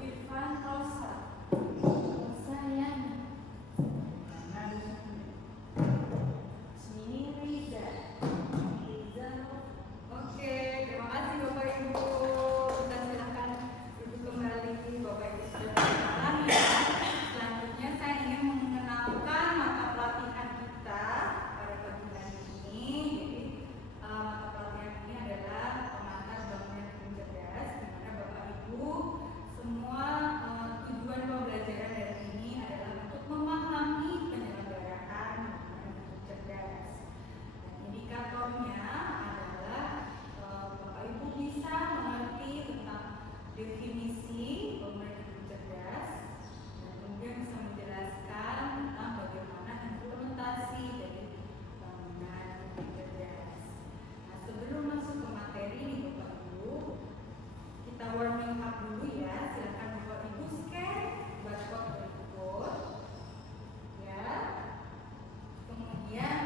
Irfan Rosa. Rosa Yani. Smini Riza. Riza. Oke, terima kasih Bapak Ibu. Kita silakan duduk kembali Bapak Ibu sekalian ya. Selanjutnya saya ingin mengenalkan mata pelatihan kita pada pagi hari ini. Jadi mata pelatihan ini adalah pengantar bangunan hidup cerdas, di mana Bapak Ibu semua tujuan pembelajaran dari ini adalah untuk memahami penyelenggaraan bangunan hidup cerdas. Dan indikatornya adalah Bapak Ibu bisa mengerti tentang definisi bangunan hidup cerdas dan kemudian bisa menjelaskan tentang bagaimana implementasi dari bangunan hidup cerdas. Nah, sebelum masuk ke materi nih Bapak Ibu, kita warming up dulu ya. Silakan Bapak Ibu scan barcode berikut ya. Kemudian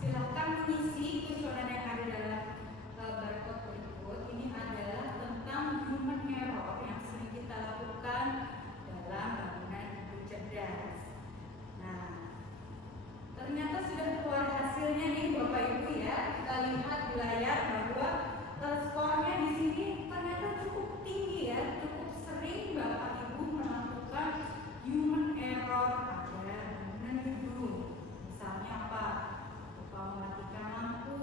silakan mengisi kuesioner yang ada dalam barcode berikut. Ini adalah tentang human error yang sering kita lakukan dalam bangunan hidup cerdas. Nah, ternyata sudah keluar hasilnya nih Bapak Ibu ya. Kita lihat di layar bahwa skornya di sini ternyata cukup tinggi ya. Cukup sering Bapak Ibu melakukan human error pada bangunan gedung. Misalnya apa? Lupa mematikan lampu,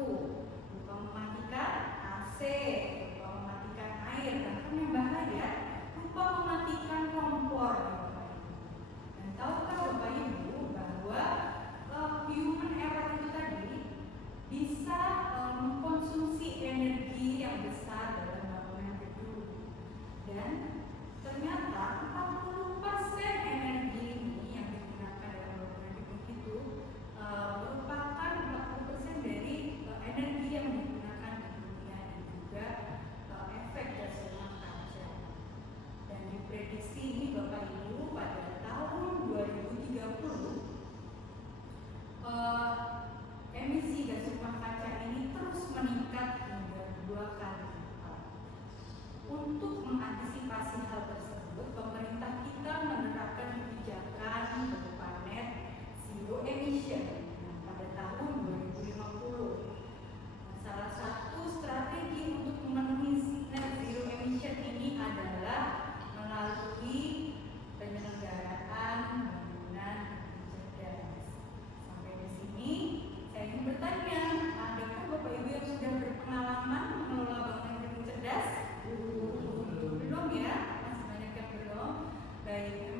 lupa mematikan AC, lupa mematikan air, bahkan yang bahaya, lupa mematikan kompor. Dan tahukah Bapak Ibu bahwa human error itu tadi bisa mengkonsumsi energi yang besar dalam bangunan gedung. Dan ternyata 40% energi ini yang digunakan dalam bangunan gedung itu merupakan 40% dari energi yang digunakan di dunia dan juga efek gas rumah kaca. Dan diprediksi ini Bapak Ibu pada tahun 2030 emisi gas rumah kaca ini terus meningkat hingga 2 kali lipat. Untuk mengantisipasi hal tersebut, pemerintah kita menerapkan kebijakan berupa net zero emission pada tahun 2050. Salah satu strategi untuk memenuhi net zero emission ini adalah melalui penyelenggaraan bangunan cerdas. Sampai di sini saya ingin bertanya, adakah Bapak Ibu yang sudah berpengalaman mengelola bangunan gedung cerdas? Belum ya, masih banyak yang belum. Baik,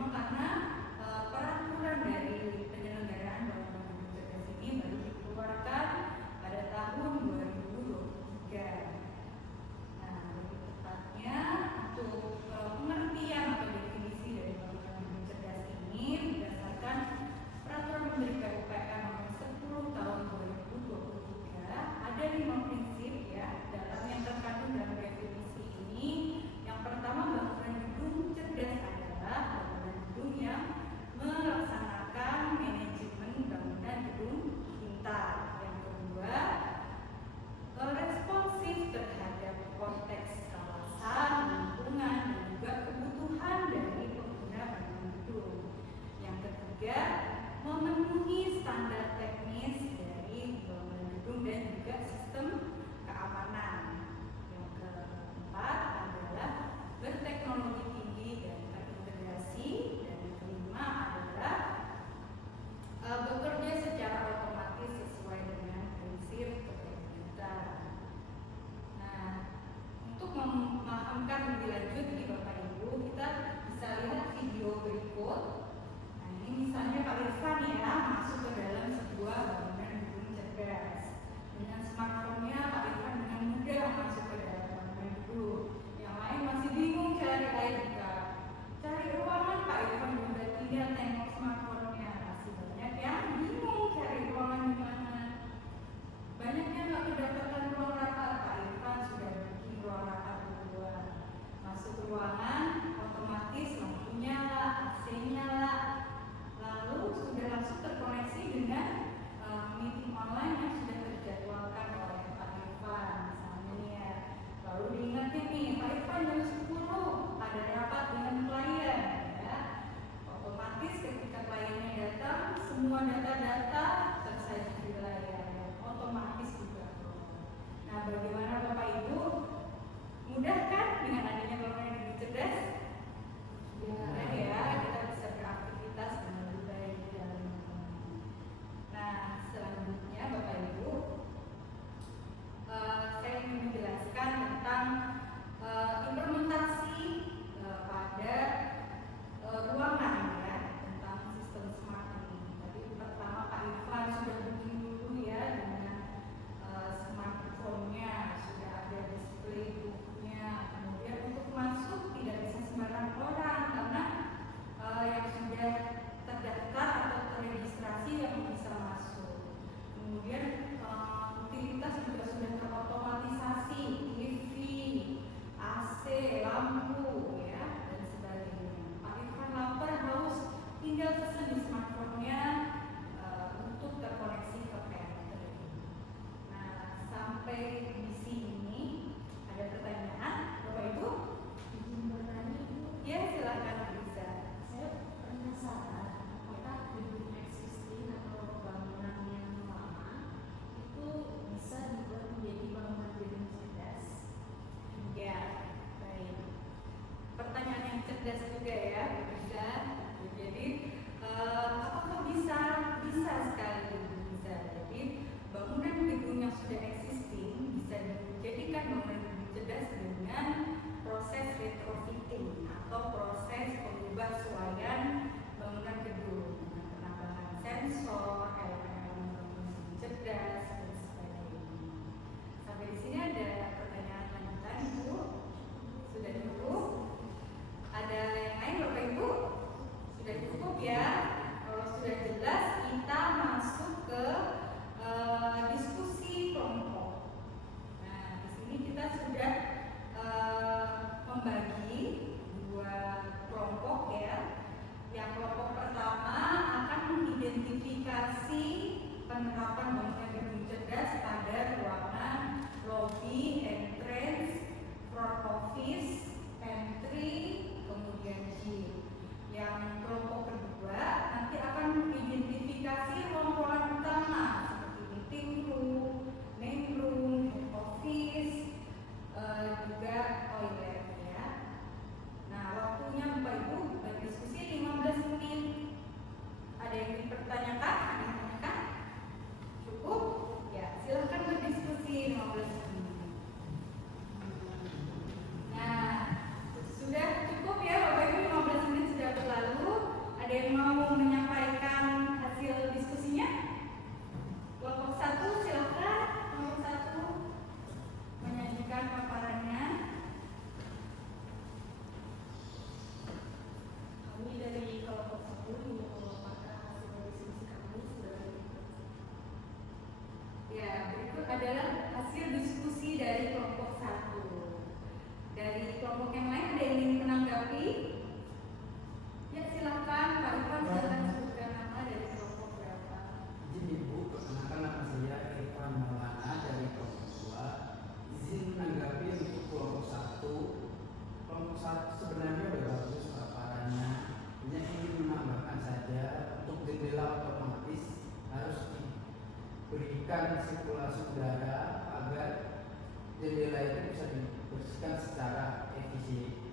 jendela itu bisa dibersihkan secara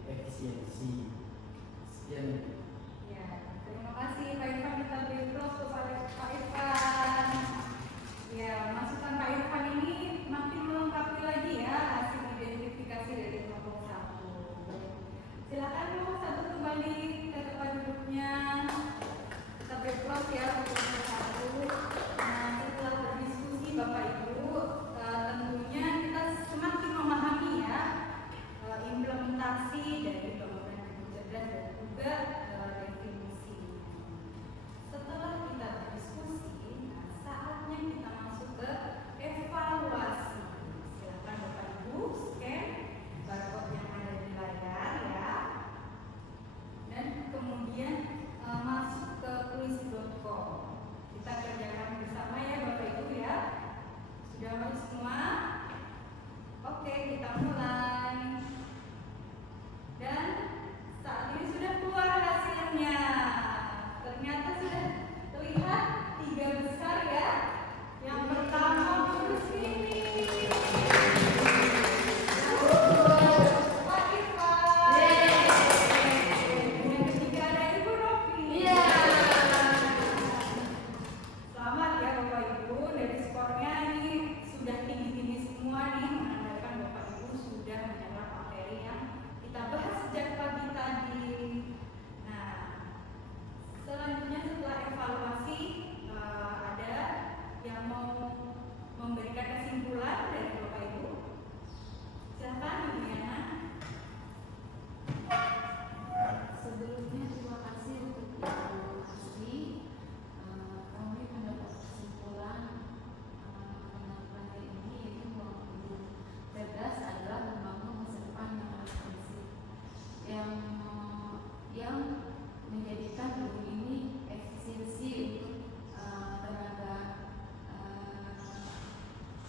efisiensi. Sekian. Ya, terima kasih Pak Irfan, kita beri applause kepada Pak Irfan. Ya, masukan Pak Irfan ini makin melengkapi lagi ya hasil identifikasi dari kelompok 1. Silakan kelompok 1 kembali ke tempat duduknya. Kita beri applause ya untuk kelompok 1. Nah, setelah berdiskusi Bapak Ibu, tentunya kita semakin memahami ya implementasi dari bangunan hidup cerdas dan juga definisi. Setelah kita berdiskusi, nah saatnya kita masuk ke evaluasi. Silakan Bapak Ibu scan barcode yang ada di layar ya, dan kemudian masuk ke quiz.com. Kita kerjakan bersama ya Bapak Ibu ya. Sudah masuk semua? Oke, kita mulai. Dan saat ini sudah keluar hasilnya. Ternyata sudah terlihat 3 besar ya. Yang pertama huruf ini. Pak Irfan. Yang ketiga ada Ibu Novi. Selamat ya Bapak Ibu, dari skornya ini sudah tinggi-tinggi semua nih, menandakan Bapak Ibu sudah menyerap materi yang kita bahas sejak pagi tadi. Nah, selanjutnya setelah evaluasi ada yang mau memberikan kesimpulan dari Bapak Ibu. Silakan Ibu Yana. Sebelumnya terima kasih untuk informasi. Kami mendapat kesimpulan materi ini, yaitu bahwa hidup cerdas adalah membangun masa depan yang responsif, yang menjadikan gedung ini efisiensi untuk tenaga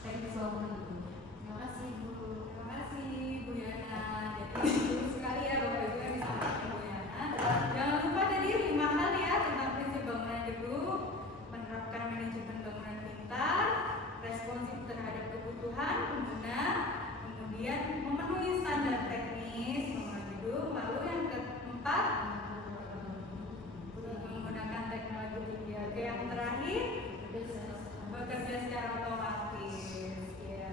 teknis bangunan gedungnya. Terima kasih Bu. Terima kasih Bu Yana. Jadi betul sekali ya Bapak Ibu yang disampaikan Bu Yana. Jangan lupa tadi 5 hal ya tentang prinsip bangunan gedung, menerapkan manajemen bangunan pintar, responsif terhadap kebutuhan pengguna, kemudian memenuhi standar teknis bangunan gedung, lalu yang keempat menggunakan teknologi tinggi. Oke, yang terakhir bekerja secara otomatis. Ya.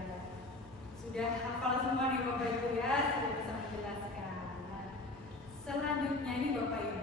Sudah hafal semua nih Bapak Ibu ya, sudah bisa menjelaskan. Nah, selanjutnya ini Bapak Ibu